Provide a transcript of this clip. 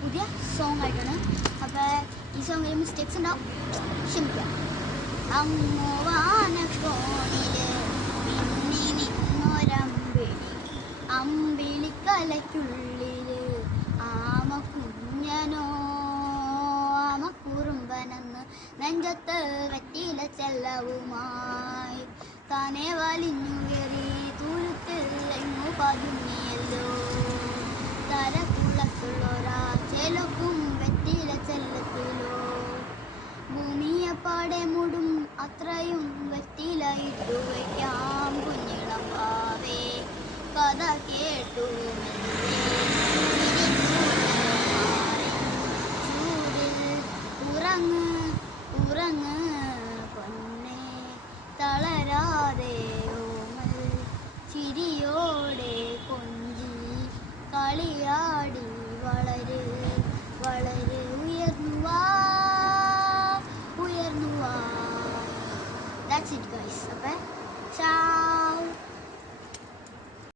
പുതിയ സോങ് ആയിട്ടാണ്. അപ്പോൾ ഈ സോങ്ങിൽ മിസ്റ്റേക്സ് ഉണ്ടാവും, ക്ഷമിക്കാം. അങ്ങോ വാനക്കോണിൽ മിന്നി നിന്നൊരമ്പിളി, അമ്പിളിക്കലയ്ക്കുള്ളിൽ ആമക്കുഞ്ഞനോ, ആമക്കുറുമ്പനെന്ന് നെഞ്ചത്ത് വെറ്റില ചെല്ലവുമായി താനെ വലിഞ്ഞുയറി തുരുത്തിൽ എങ്ങു പതുങ്ങിയല്ലോ. തരക്കുളത്തുള്ളൊരാ ചെലക്കും വെറ്റില ചെല്ലത്തിലോ, ഭൂമിയെപ്പാടെ മൂടും അത്രയും വെറ്റില ഇട്ടു വയ്ക്കാം കുഞ്ഞിളം പാവേ. കഥ കേട്ടു ചൂടിൽ ഉറങ്ങ് ഉറങ്ങ് പൊന്നെ, തളരാതെ ഓമൽ ചിരിയോടെ കൊഞ്ചി കളിയാടി വളര് വളര് ഉയർന്നുവാ ഉയർന്നുവാ. That's it guys. അപ്പോൾ